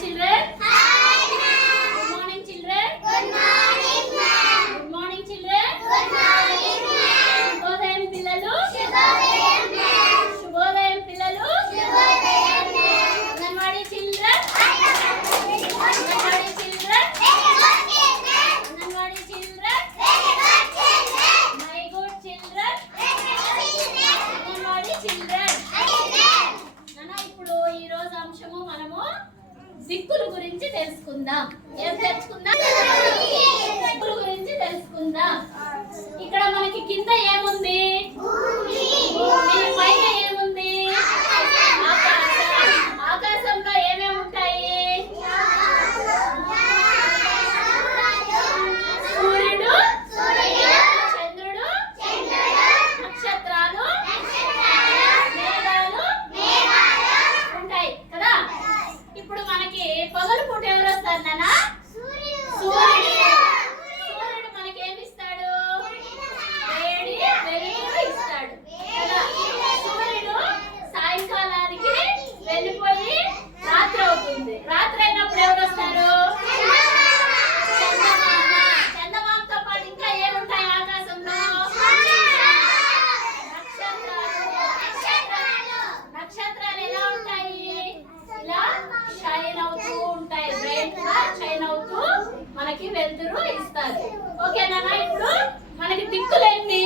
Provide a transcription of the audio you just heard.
children. Hi, ma'am. Good morning, children. Good morning, ma'am. Good morning, children. Good morning, ma'am. Shubhodayam pillalu. Shubhodayam, ma'am. Shubhodayam pillalu. Shubhodayam, ma'am. Anganwadi children. Anganwadi children. Anganwadi children. My good children. Anganwadi children. నాన్న ఇప్పుడు ఈ రోజు అంశము మనము దిక్కుల గురించి తెలుసుకుందాం. ఏం తెలుసుకుందాం? దిక్కుల గురించి తెలుసుకుందాం. ఇక్కడ మనకి కింద ఏముంది? భూమి. పైన ఏముంది? ఆకాశం. ఆకాశంలో ఏమేమి ఉంటాయి? సూర్యుడు, చంద్రుడు, నక్షత్రాలు, మేఘాలు ఉంటాయి కదా. ఇప్పుడు మనకి పగలు పూట ఎవరు వస్తారు నాన్న? సూర్యుడు. సూర్యుడు మనకి ఏమి ఇస్తాడు? వేడి వెలుగు ఇస్తాడు కదా. సూర్యుడు సాయంకాలానికి వెళ్ళిపోయి రాత్రి అవుతుంది. రాత్రి అయినప్పుడు ఎవరు వస్తారు? చందమామ. చందమామతో పాటు ఇంకా ఏముంటాయి ఆకాశంలో? నక్షత్రాలు ఎలా ఉంటాయి? ఇలా షైన్ అవుతూ ఉంటాయి. బ్రైట్ గా షైన్ అవుతూ మనకి వెలుతురు ఇస్తారు. ఓకేనా? ఇప్పుడు మనకి దిక్కులేంటి?